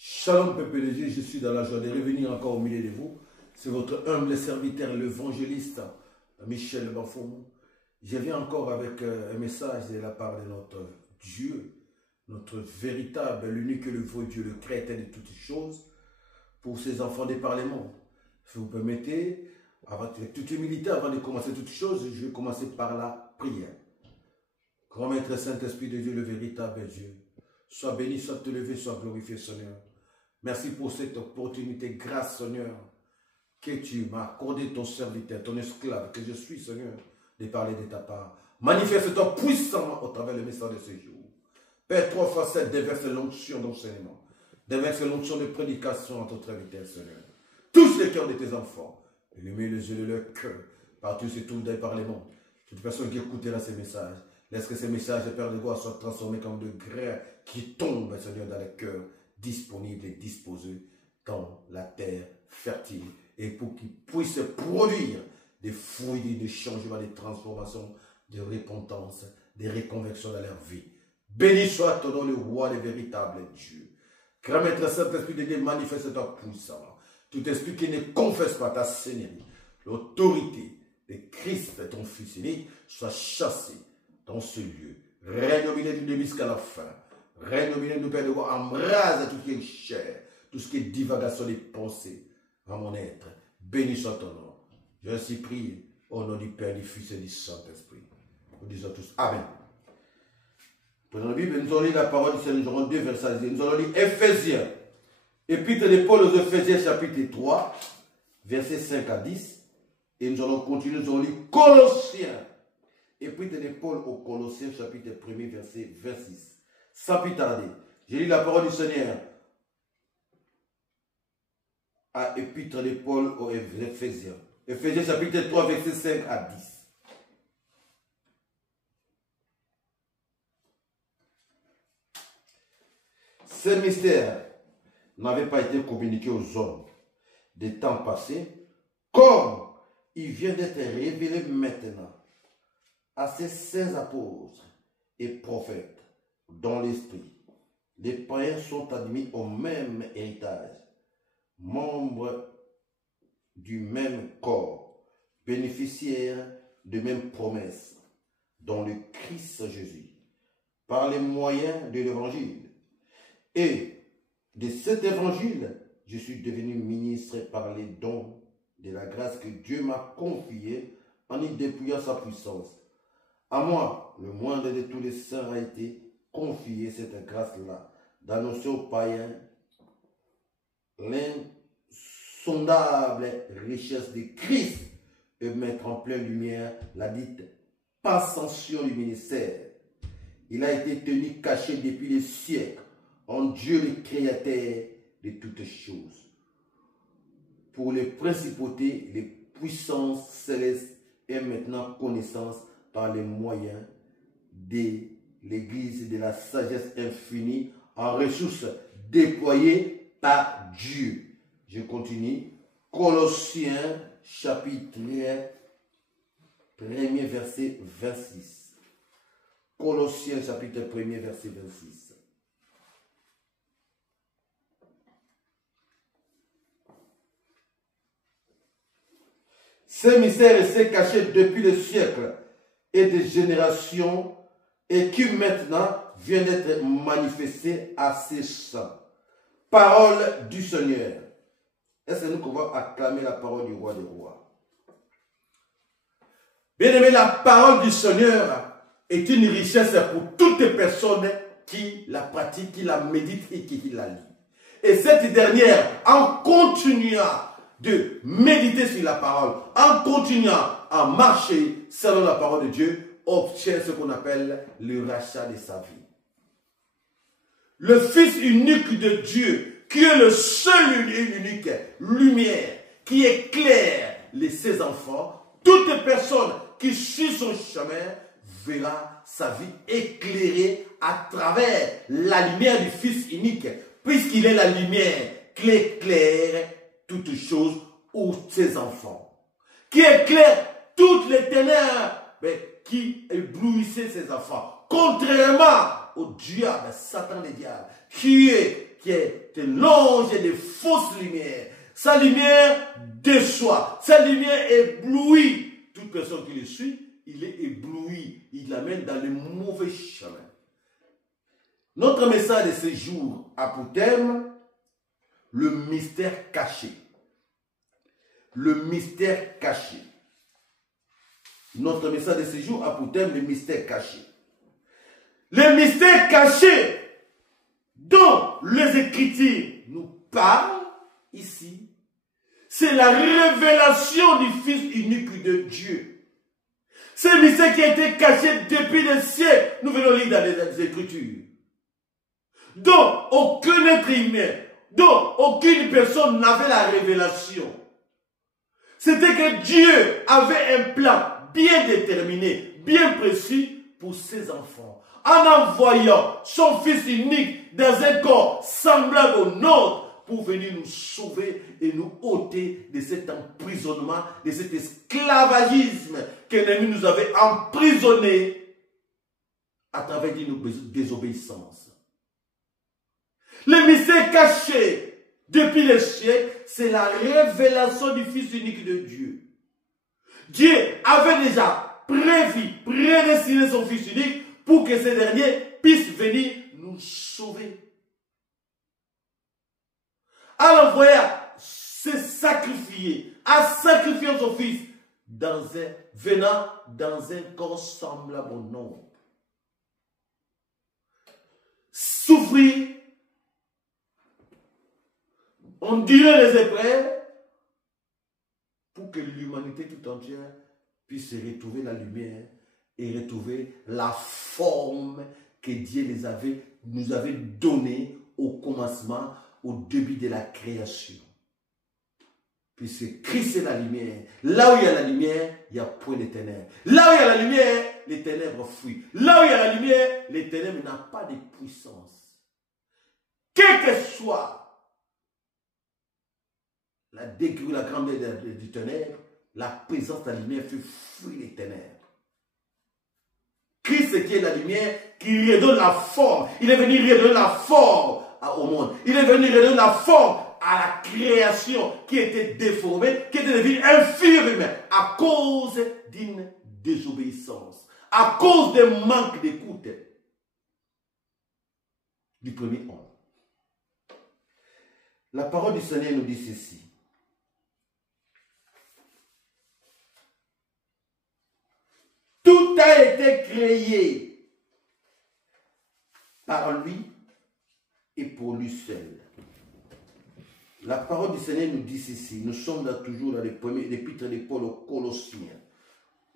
Shalom, peuple de Dieu, je suis dans la joie de revenir encore au milieu de vous. C'est votre humble serviteur, l'évangéliste Michel Baffoum. Je viens encore avec un message de la part de notre Dieu, notre véritable, l'unique et le vrai Dieu, le créateur de toutes choses, pour ses enfants des parlements. Si vous permettez, avec toute humilité, avant de commencer toutes choses, je vais commencer par la prière. Grand Maître Saint-Esprit de Dieu, le véritable Dieu, sois béni, sois élevé, sois glorifié, Seigneur. Merci pour cette opportunité, grâce, Seigneur, que tu m'as accordé ton serviteur, ton esclave, que je suis, Seigneur, de parler de ta part. Manifeste-toi puissamment au travers le message de ce jour. Père, 3 fois 7, déverse l'onction d'enseignement, déverse l'onction de prédication en ton serviteur, Seigneur. Touche les cœurs de tes enfants, illumine les yeux de leur cœur, partout et tout dans les parlements. Toute personne qui écoutera ces messages, laisse que ces messages, Père de gloire, soient transformés comme de grains qui tombent, Seigneur, dans les cœurs, disponibles et disposés dans la terre fertile, et pour qu'ils puissent produire des fruits de changement, de transformation, de repentance, de reconversion dans leur vie. Béni soit ton nom, le roi, le véritable Dieu. Grand Maître Saint-Esprit de Dieu, manifeste-toi puissamment. Tout esprit qui ne confesse pas ta seigneurie, l'autorité de Christ, ton Fils unique, soit chassé dans ce lieu. Règne au milieu du début jusqu'à la fin. Règne au milieu du Père de gloire, embrase tout ce qui est chair, tout ce qui est divagation des pensées à mon être. Béni soit ton nom. Je ainsi prie au nom du Père, du Fils et du Saint-Esprit. Nous disons tous Amen. Prenons la Bible, nous allons lire la parole du Seigneur, nous aurons 2 versets. Nous allons lire Éphésiens. Épître de Paul aux Éphésiens, chapitre 3, versets 5 à 10. Et nous allons continuer, nous allons lire Colossiens. Épître de Paul aux Colossiens, chapitre 1, verset 26. Sans plus tarder, je lis la parole du Seigneur à Épître de Paul aux Éphésiens. Éphésiens chapitre 3, verset 5 à 10. Ce mystère n'avait pas été communiqué aux hommes des temps passés, comme il vient d'être révélé maintenant à ses saints apôtres et prophètes dans l'esprit. Les païens sont admis au même héritage, membres du même corps, bénéficiaires de mêmes promesses dans le Christ Jésus, par les moyens de l'évangile. Et de cet évangile, je suis devenu ministre par les dons de la grâce que Dieu m'a confiée en y déployant sa puissance. À moi, le moindre de tous les saints, a été confié cette grâce-là, d'annoncer aux païens l'insondable richesse de Christ et mettre en pleine lumière la dite ascension du ministère. Il a été tenu caché depuis les siècles en Dieu le créateur de toutes choses, pour les principautés, les puissances célestes et maintenant connaissance par les moyens de l'Église et de la sagesse infinie en ressources déployées par Dieu. Je continue. Colossiens chapitre 1, verset 26. Colossiens chapitre 1, verset 26. Ce mystère s'est caché depuis les siècles et des générations et qui maintenant vient d'être manifesté à ses saints. Parole du Seigneur. Est-ce que nous pouvons acclamer la parole du roi des rois? Bien-aimé, la parole du Seigneur est une richesse pour toutes les personnes qui la pratiquent, qui la méditent et qui la lisent. Et cette dernière, en continuant de méditer sur la parole, en continuant à marcher selon la parole de Dieu, obtient ce qu'on appelle le rachat de sa vie. Le Fils unique de Dieu, qui est le seul et unique lumière, qui éclaire ses enfants, toute personne qui suit son chemin verra sa vie éclairée à travers la lumière du Fils unique, puisqu'il est la lumière qui éclaire toutes choses ou ses enfants, qui éclaire toutes les ténèbres, mais qui éblouissait ses enfants, contrairement au diable, Satan le diable, qui est qui est un ange de fausse lumière. Sa lumière déçoit, sa lumière éblouit. Toute personne qui le suit, il est ébloui. Il l'amène dans le mauvais chemin. Notre message de ce jour a pour thème le mystère caché. Le mystère caché. Notre message de ce jour a pour thème le mystère caché. Le mystère caché dont les Écritures nous parlent ici, c'est la révélation du Fils unique de Dieu. Ce mystère qui a été caché depuis des siècles, nous venons lire dans les Écritures, dont aucun être humain, dont aucune personne n'avait la révélation. C'était que Dieu avait un plan bien déterminé, bien précis pour ses enfants. En envoyant son Fils unique dans un corps semblable au nôtre pour venir nous sauver et nous ôter de cet emprisonnement, de cet esclavagisme que l'ennemi nous avait emprisonnés à travers une désobéissance. Le mystère caché depuis les siècles, c'est la révélation du Fils unique de Dieu. Dieu avait déjà prédestiné son Fils unique pour que ce dernier puisse venir nous sauver. Alors voilà, se sacrifier, à sacrifier son Fils venant dans un corps semblable au nôtre. Souffrir, on dirait les épreuves, pour que l'humanité tout entière puisse retrouver la lumière et retrouver la forme que Dieu nous avait donnée au commencement, au début de la création. Puisque Christ est la lumière. Là où il y a la lumière, il n'y a point de ténèbres. Là où il y a la lumière, les ténèbres fuient. Là où il y a la lumière, les ténèbres n'ont pas de puissance. Quel que soit la dégrue, la grandeur du ténèbre, la présence de la lumière fait fuir les ténèbres. Christ qui est la lumière, qui redonne la forme. Il est venu redonner la forme au monde. Il est venu redonner la forme à la création qui était déformée, qui était devenue infirme à cause d'une désobéissance, à cause d'un manque d'écoute du premier homme. La parole du Seigneur nous dit ceci. Tout a été créé par lui et pour lui seul. La parole du Seigneur nous dit ceci. Nous sommes là toujours dans l'épître de Paul aux Colossiens,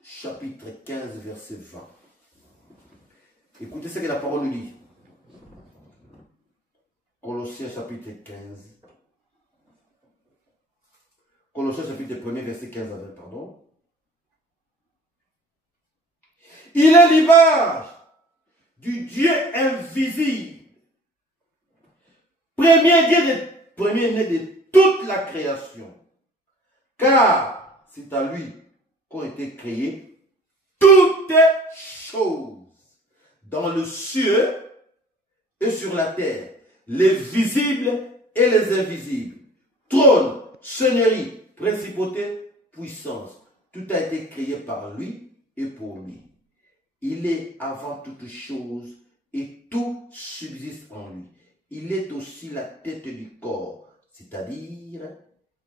chapitre 15, verset 20. Écoutez ce que la parole nous dit. Colossiens, chapitre 15. Colossiens, chapitre 1, verset 15 à 20, pardon. Il est l'image du Dieu invisible, premier-né de toute la création. Car c'est à lui qu'ont été créées toutes choses dans le ciel et sur la terre, les visibles et les invisibles, trône, seigneurie, principauté, puissance. Tout a été créé par lui et pour lui. Il est avant toute chose et tout subsiste en lui. Il est aussi la tête du corps, c'est-à-dire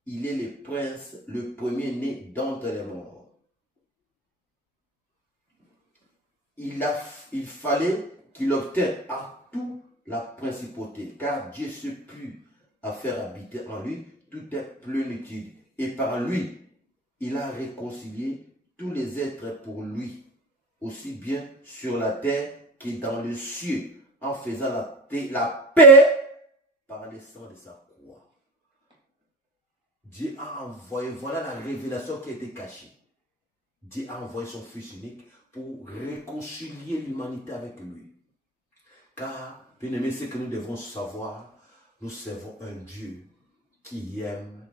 il est le prince, le premier-né d'entre les morts. Il fallait qu'il obtienne à tout la principauté, car Dieu se plut à faire habiter en lui toute plénitude. Et par lui, il a réconcilié tous les êtres pour lui, aussi bien sur la terre que dans le ciel, en faisant la paix par le sang de sa croix. Dieu a envoyé, voilà la révélation qui a été cachée. Dieu a envoyé son Fils unique pour réconcilier l'humanité avec lui. Car, bien aimé, ce que nous devons savoir, nous servons un Dieu qui aime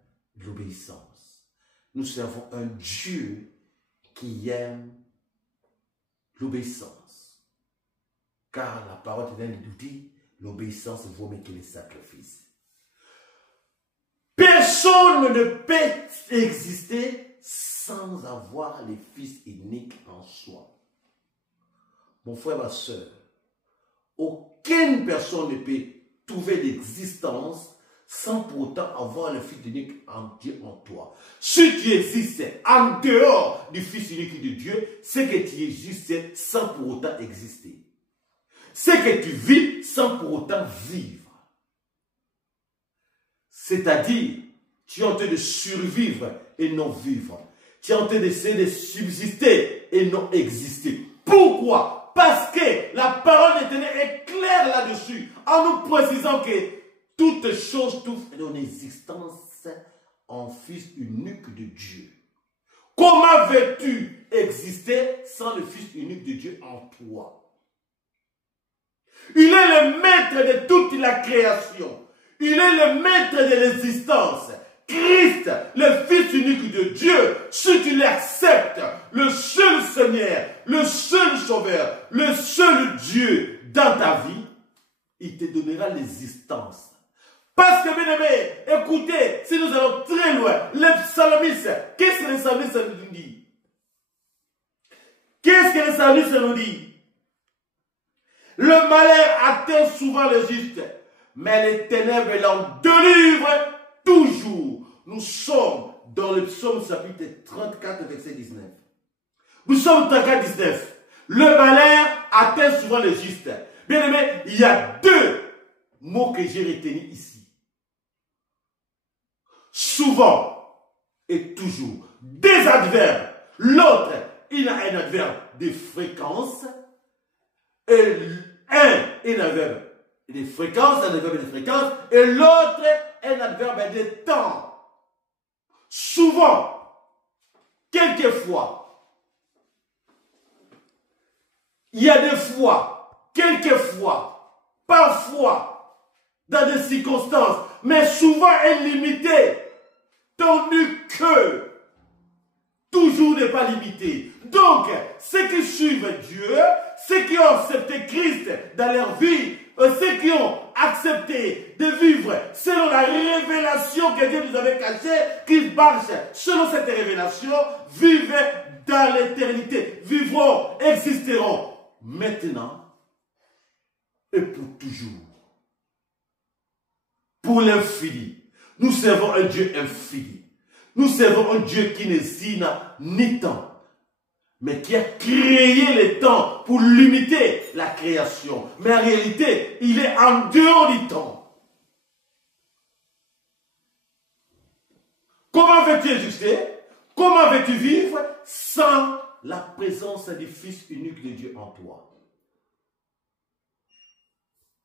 l'obéissance. Nous servons un Dieu qui aime l'obéissance. Car la parole de Dieu nous dit, L'obéissance vaut mieux que les sacrifices. Personne ne peut exister sans avoir les fils uniques en soi. Mon frère, ma soeur, aucune personne ne peut trouver l'existence sans pour autant avoir le Fils unique en Dieu en toi. Si tu existes en dehors du Fils unique de Dieu, c'est que tu existes sans pour autant exister. C'est que tu vis sans pour autant vivre. C'est-à-dire, tu es en train de survivre et non vivre. Tu es en train d'essayer de subsister et non exister. Pourquoi? Parce que la parole éternelle est claire là-dessus, en nous précisant que toutes choses trouvent une existence en Fils unique de Dieu. Comment veux-tu exister sans le Fils unique de Dieu en toi? Il est le maître de toute la création. Il est le maître de l'existence. Christ, le Fils unique de Dieu, si tu l'acceptes, le seul Seigneur, le seul Sauveur, le seul Dieu dans ta vie, il te donnera l'existence. Parce que, bien aimé, écoutez, si nous allons très loin, le psalmiste, qu'est-ce que le psalmiste nous dit? Qu'est-ce que le psalmiste nous dit? Le malheur atteint souvent le juste, mais les ténèbres l'en délivrent toujours. Nous sommes dans le psaume chapitre 34, verset 19. Nous sommes 34, 19. Le malheur atteint souvent le juste. Bien aimé, il y a deux mots que j'ai retenus ici. Souvent et toujours. Des adverbes. L'autre, il a un adverbe de fréquence. Et un adverbe de fréquence, un adverbe de fréquence. Et l'autre, un adverbe de temps. Souvent, quelquefois, il y a des fois, quelquefois, parfois, dans des circonstances, mais souvent illimité, tandis que toujours n'est pas limité. Donc, ceux qui suivent Dieu, ceux qui ont accepté Christ dans leur vie, ceux qui ont accepté de vivre selon la révélation que Dieu nous avait cachée, qu'ils marchent selon cette révélation, vivent dans l'éternité, vivront, existeront maintenant et pour toujours. Pour l'infini. Nous servons un Dieu infini. Nous servons un Dieu qui n'hésite ni temps, mais qui a créé les temps pour limiter la création. Mais en réalité, il est en dehors du temps. Comment veux-tu exister? Comment veux-tu vivre sans la présence du Fils unique de Dieu en toi?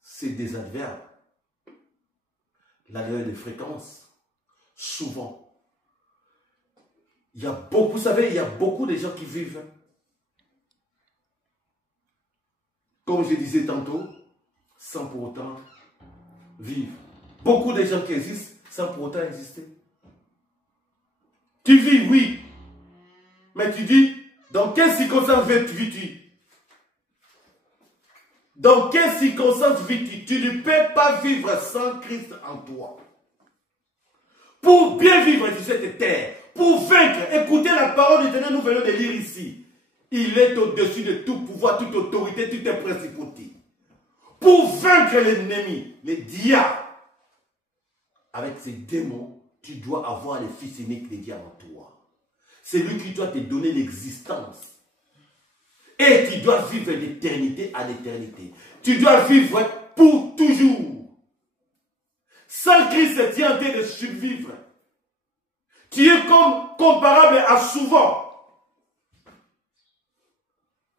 C'est des adverbes. L'adverbe de fréquence, souvent. Il y a beaucoup, vous savez, il y a beaucoup de gens qui vivent, comme je disais tantôt, sans pour autant vivre. Beaucoup de gens qui existent sans pour autant exister. Tu vis, oui, mais tu dis, dans quelles circonstances vis-tu? Dans quelles circonstances vis-tu? Tu ne peux pas vivre sans Christ en toi. Pour bien vivre sur cette terre, pour vaincre, écoutez la parole de Dieu, nous venons de lire ici. Il est au-dessus de tout pouvoir, toute autorité, toute principauté. Pour vaincre l'ennemi, les diables, avec ces démons, tu dois avoir le Fils unique de Dieu en toi. C'est lui qui doit te donner l'existence. Et tu dois vivre d'éternité à l'éternité. Tu dois vivre pour toujours. Sans Christ, tu es en train de survivre. Tu es comparable à souvent.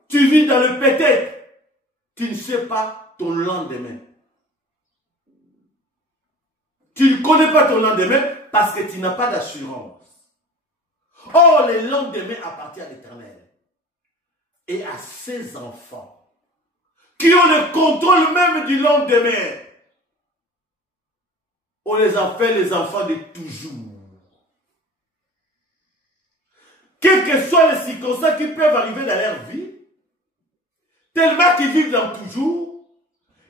Tu vis dans le peut-être. Tu ne sais pas ton lendemain. Tu ne connais pas ton lendemain parce que tu n'as pas d'assurance. Or, le lendemain appartient à l'Éternel. Et à ses enfants qui ont le contrôle même du lendemain. On les appelle les enfants de toujours. Quelles que soient les circonstances qui peuvent arriver dans leur vie, tellement qu'ils vivent dans toujours,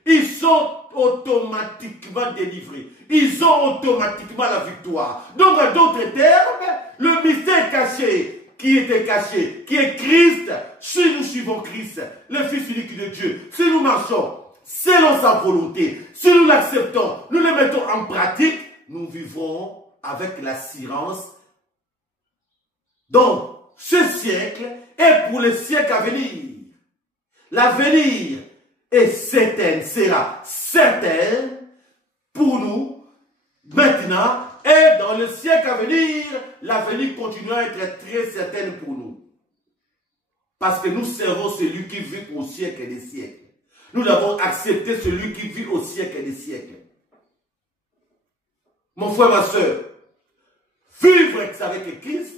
ils sont automatiquement délivrés. Ils ont automatiquement la victoire. Donc, en d'autres termes, le mystère caché, qui était caché, qui est Christ, si nous suivons Christ, le Fils unique de Dieu, si nous marchons selon sa volonté, si nous l'acceptons, nous le mettons en pratique, nous vivrons avec l'assurance. Donc, ce siècle est pour le siècle à venir. L'avenir est certain, sera certain pour nous maintenant et dans le siècle à venir, l'avenir continuera à être très certain pour nous. Parce que nous servons celui qui vit au siècle des siècles. Nous avons accepté celui qui vit au siècle des siècles. Mon frère, ma soeur, vivre avec Christ,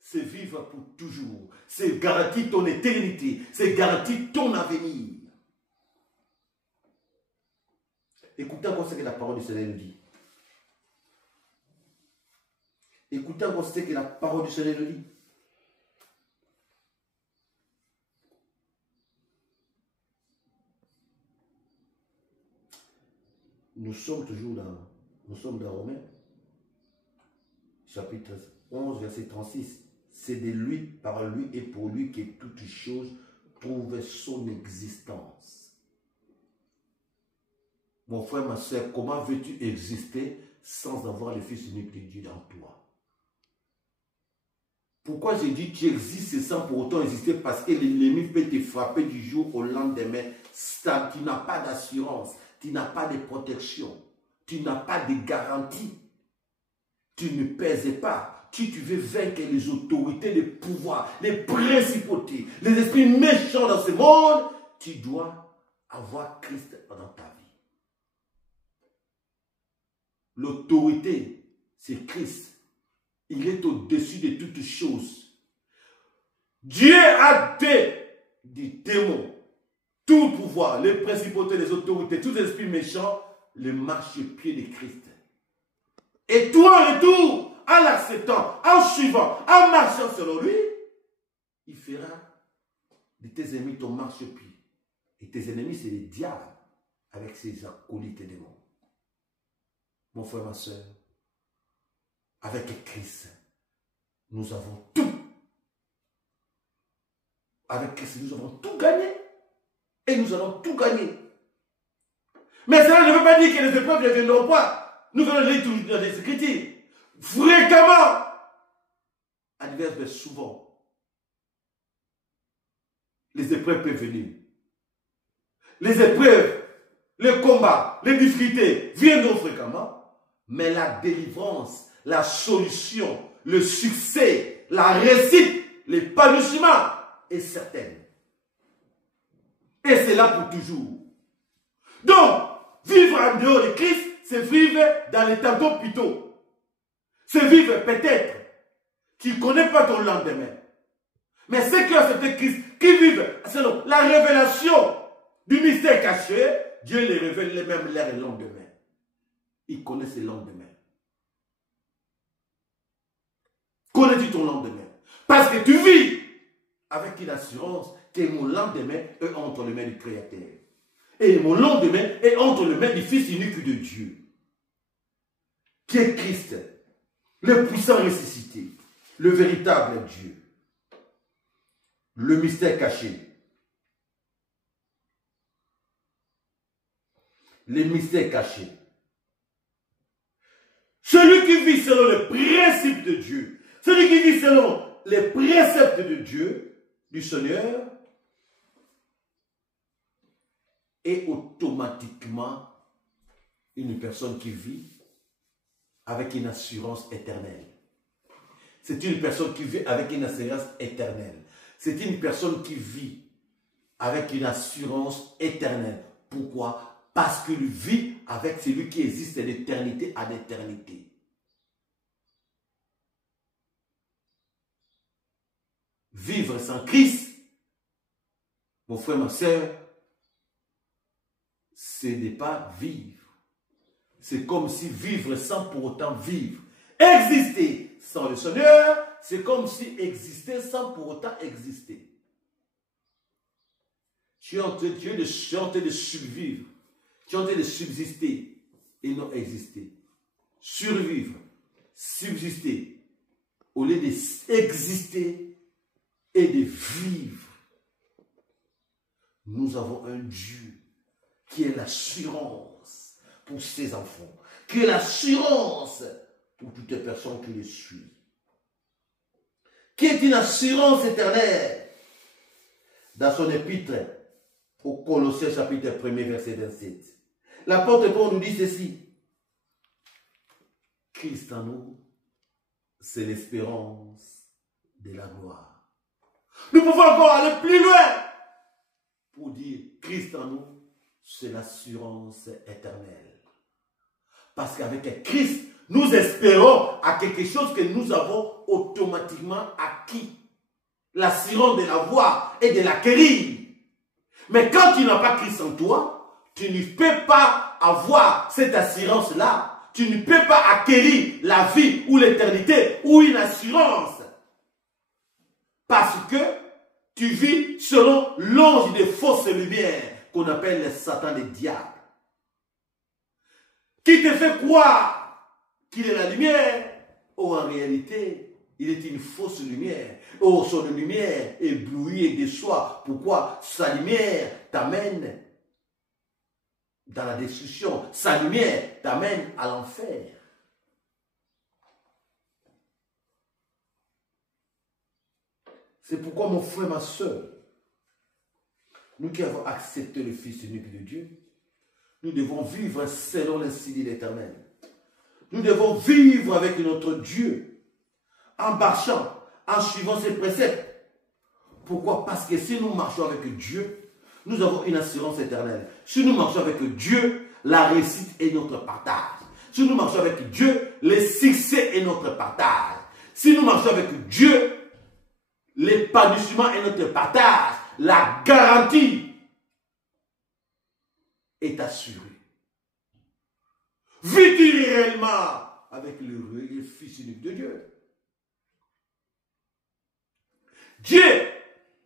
c'est vivre pour toujours. C'est garantir ton éternité. C'est garantir ton avenir. Écoutez encore ce que la parole du Seigneur nous dit. Écoutez encore ce que la parole du Seigneur nous dit. Nous sommes toujours dans Romains, chapitre 11, verset 36. C'est de lui, par lui et pour lui que toute chose trouve son existence. Mon frère, ma soeur, comment veux-tu exister sans avoir le Fils unique de Dieu dans toi? Pourquoi j'ai dit tu existes sans pour autant exister? Parce que l'ennemi peut te frapper du jour au lendemain. Ça, tu n'as pas d'assurance, tu n'as pas de protection, tu n'as pas de garantie. Tu ne pèses pas. Si tu veux vaincre les autorités, les pouvoirs, les principautés, les esprits méchants dans ce monde, tu dois avoir Christ dans ta vie. L'autorité, c'est Christ. Il est au-dessus de toutes choses. Dieu a des démons, tout pouvoir, les principautés, les autorités, tous les esprits méchants, le marchepied de Christ. Et toi, en retour, en l'acceptant, en suivant, en marchant selon lui, il fera de tes ennemis ton marchepied. Et tes ennemis, c'est les diables avec ses acolytes et démons. Mon frère, ma soeur, avec Christ, nous avons tout. Avec Christ, nous avons tout gagné. Et nous allons tout gagner. Mais cela ne veut pas dire que les épreuves ne viendront pas. Nous venons de lire tout dans les Écritures. Fréquemment, adverse, mais souvent, les épreuves peuvent venir. Les épreuves, les combats, les difficultés viendront fréquemment, mais la délivrance, la solution, le succès, la réussite, l'épanouissement est certaine. Et c'est là pour toujours. Donc, vivre en dehors de Christ, c'est vivre dans les tantôt plutôt. C'est vivre peut-être. Tu ne connais pas ton lendemain. Mais ceux qui ont accepté Christ, qui vivent selon la révélation du mystère caché, Dieu les révèle les mêmes leur lendemain. Ils connaissent le lendemain. Connais-tu ton lendemain? Parce que tu vis avec une assurance que mon lendemain est entre les mains du Créateur. Et mon lendemain est entre les mains du Fils unique de Dieu, qui est Christ, le puissant ressuscité, le véritable Dieu, le mystère caché. Les mystères cachés. Celui qui vit selon le principe de Dieu, celui qui vit selon les préceptes de Dieu, du Seigneur, est automatiquement une personne qui vit avec une assurance éternelle. C'est une personne qui vit avec une assurance éternelle. C'est une personne qui vit avec une assurance éternelle. Pourquoi? Parce qu'il vit avec celui qui existe d'éternité à l'éternité. Vivre sans Christ, mon frère, ma soeur, ce n'est pas vivre. C'est comme si vivre sans pour autant vivre. Exister sans le Seigneur, c'est comme si exister sans pour autant exister. Tu es en train de survivre. Tenter de subsister et non exister. Survivre, subsister, au lieu d'exister et de vivre. Nous avons un Dieu qui est l'assurance pour ses enfants, qui est l'assurance pour toutes les personnes qui le suivent, qui est une assurance éternelle. Dans son épître au Colossiens chapitre 1 verset 27, l'apôtre Paul nous dit ceci: Christ en nous, c'est l'espérance de la gloire. Nous pouvons encore aller plus loin pour dire Christ en nous, c'est l'assurance éternelle. Parce qu'avec Christ, nous espérons à quelque chose que nous avons automatiquement acquis. L'assurance de l'avoir et de l'acquérir. Mais quand tu n'as pas Christ en toi, tu ne peux pas avoir cette assurance-là. Tu ne peux pas acquérir la vie ou l'éternité ou une assurance. Parce que tu vis selon l'ange des fausses lumières qu'on appelle le Satan, le diable. Qui te fait croire qu'il est la lumière, ou en réalité, il est une fausse lumière. Oh, son lumière éblouit et déçoit. Pourquoi? Sa lumière t'amène dans la destruction. Sa lumière t'amène à l'enfer. C'est pourquoi, mon frère, ma soeur, nous qui avons accepté le Fils unique de Dieu, nous devons vivre selon l'insigne de l'Éternel. Nous devons vivre avec notre Dieu, en marchant, en suivant ses préceptes. Pourquoi? Parce que si nous marchons avec Dieu, nous avons une assurance éternelle. Si nous marchons avec Dieu, la réussite est notre partage. Si nous marchons avec Dieu, le succès est notre partage. Si nous marchons avec Dieu, l'épanouissement est notre partage. La garantie est assurée. Vis-tu réellement avec le Fils unique de Dieu? Dieu,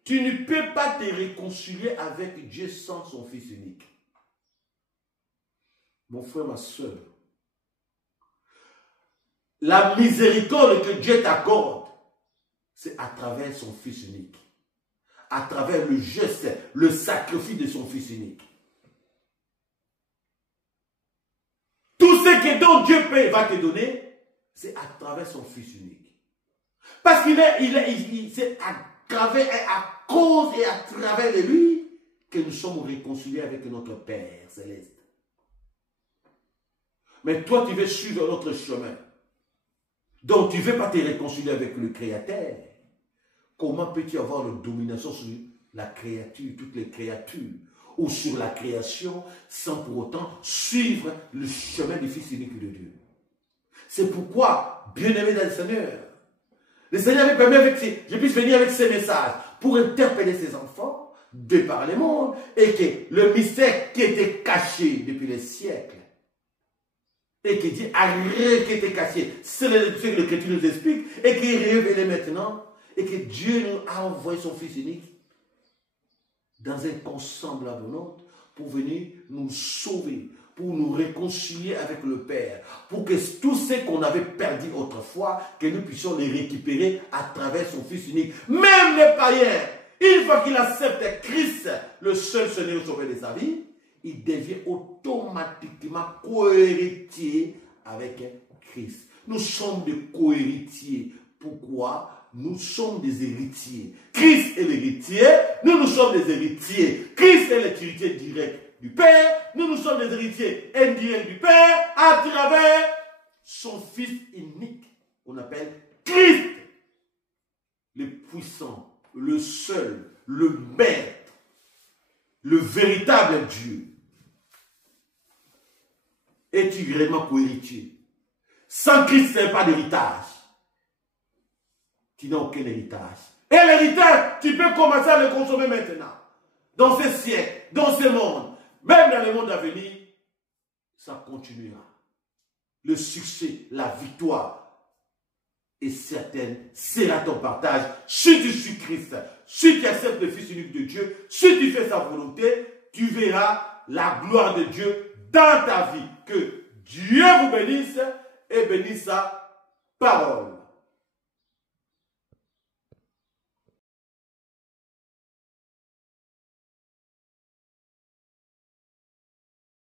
tu ne peux pas te réconcilier avec Dieu sans son Fils unique. Mon frère, ma soeur, la miséricorde que Dieu t'accorde, c'est à travers son Fils unique. À travers le geste, le sacrifice de son Fils unique. Tout ce que donc Dieu va te donner, c'est à travers son Fils unique. Parce qu'il c'est à cause et à travers de lui que nous sommes réconciliés avec notre Père céleste. Mais toi, tu veux suivre notre chemin. Donc, tu ne veux pas te réconcilier avec le Créateur. Comment peux-tu avoir une domination sur la créature, toutes les créatures, ou sur la création, sans pour autant suivre le chemin du Fils unique de Dieu? C'est pourquoi, bien-aimé dans le Seigneur avait permis que je puisse venir avec ces messages pour interpeller ses enfants de par le monde, et que le mystère qui était caché depuis les siècles, et qui dit arrête qui était caché, c'est ce que l'Écriture nous explique, et qui est révélé maintenant, et que Dieu nous a envoyé son Fils unique dans un corps semblable au nôtre pour venir nous sauver, pour nous réconcilier avec le Père, pour que tout ce qu'on avait perdu autrefois, que nous puissions les récupérer à travers son Fils unique. Même les païens, une fois qu'il accepte Christ, le seul Seigneur et Sauveur de sa vie, il devient automatiquement co-héritier avec Christ. Nous sommes des co-héritiers. Pourquoi? Nous sommes des héritiers. Christ est l'héritier, nous sommes des héritiers. Christ est l'héritier direct du Père, nous sommes des héritiers indirects du Père à travers son Fils unique, qu'on appelle Christ, le puissant, le seul, le maître, le véritable Dieu. Es-tu réellement co-héritier? Sans Christ, il n'y a pas d'héritage. Tu n'as aucun héritage. Et l'héritage, tu peux commencer à le consommer maintenant. Dans ces siècles, dans ce monde, même dans le monde à venir, ça continuera. Le succès, la victoire est certaine, sera ton partage. Si tu suis Christ, si tu acceptes le Fils unique de Dieu, si tu fais sa volonté, tu verras la gloire de Dieu dans ta vie. Que Dieu vous bénisse et bénisse sa parole.